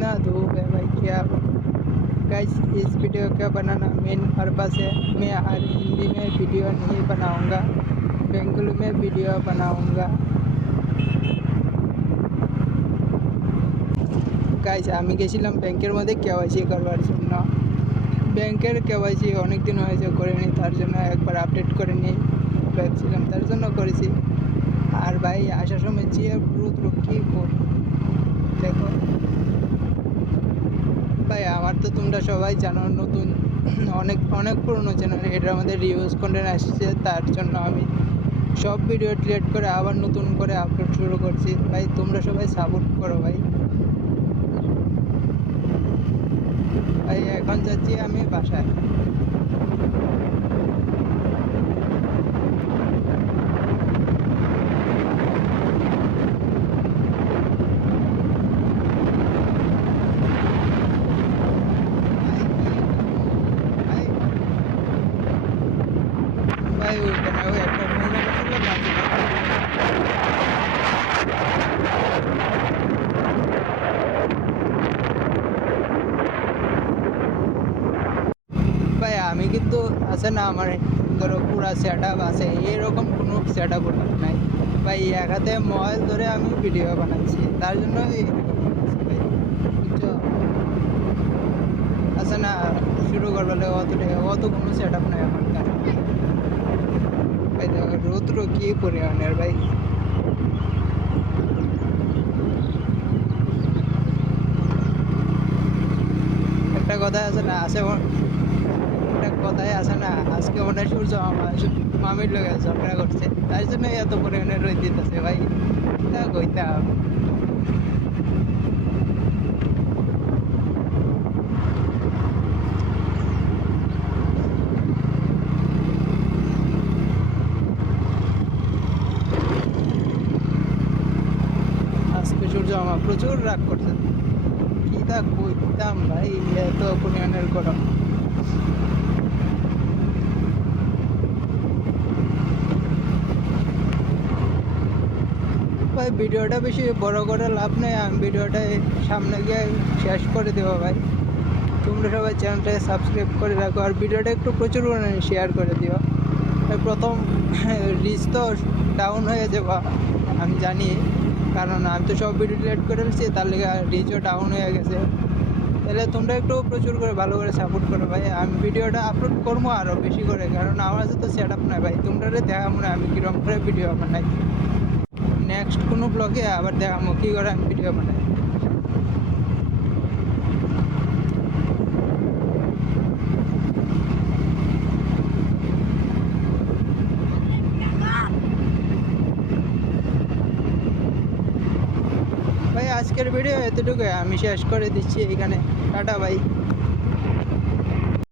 कितना धूप है भाई क्या गाइस इस वीडियो का बनाना मेन पर्पस है मैं हर हिंदी में वीडियो नहीं बनाऊंगा बेंगलुरु में वीडियो बनाऊंगा গাইজ আমি গেছিলাম ব্যাংকের মধ্যে কেওয়াইসি করবার জন্য ব্যাংকের কেওয়াইসি অনেক দিন হয়েছে করিনি তার জন্য একবার আপডেট করে নিই ভাবছিলাম তার জন্য করেছি আর ভাই আসার সময় চেয়ে রোদ রক্ষী দেখো ভাই, আমার তো তোমরা সবাই জানো নতুন, অনেক অনেক পুরনো চ্যানেল এটা আমাদের রিউজ কন্টেন্ট আসছে, তার জন্য আমি সব ভিডিও ডিলিট করে আবার নতুন করে আপলোড শুরু করছি। ভাই, তোমরা সবাই সাপোর্ট করো ভাই। ভাই, এখন যাচ্ছি আমি বাসায় ভাই ভাই ওইখানে ওই একটা মহিলা ছিল তাকে ভাই আমি কিন্তু আছে না আমার ধরো পুরা সেট আপ আছে, এরকম কোনো সেট আপ নাই। ভাই এক হাতে মোবাইল ধরে আমি ভিডিও বানাচ্ছি, তার জন্য আছে। না, শুরু করলে অতটা অত কোনো সেট আপ নাই আমার কাছে। ভাই রৌদ্র কি পরিমাণের, ভাই। একটা কথা আছে না, আছে কথাই আছে না। আজকে মনে সূর্য আমার মামির লোক ঝগড়া করছে। তাই জন্য এত পরিমাণে রোদ দিতেছে ভাই। তা কইতাম। আমার প্রচুর রাগ করছে। কি তা কইতাম ভাই, এত পরিমাণের গরম। ভাই, ভিডিওটা বেশি বড় করে লাভ নেই, আমি ভিডিওটা সামনে গিয়ে শেষ করে দেবো ভাই। তোমরা সবাই চ্যানেলটাকে সাবস্ক্রাইব করে রাখো, আর ভিডিওটা একটু প্রচুর পরিমাণে শেয়ার করে দিও। প্রথম রিচ তো ডাউন হয়ে যাব, আমি জানি, কারণ আমি তো সব ভিডিও ডিলেট করে ফেলছি, তার লেগে রিচও ডাউন হয়ে গেছে। তাহলে তোমরা একটু প্রচুর করে, ভালো করে সাপোর্ট করো ভাই, আমি ভিডিওটা আপলোড করব আরও বেশি করে, কারণ আমার কাছে তো সেট আপ নাই ভাই তোমরা দেখা মনে হয় আমি কীরকম করে ভিডিও বানাই। নেক্সট কোনো ব্লগে আবার দেখাবো। কী করে আমি ভিডিও বানাই? ভাই, আজকের ভিডিও এতটুকু আমি শেষ করে দিচ্ছি এখানে। টাটা, ভাই।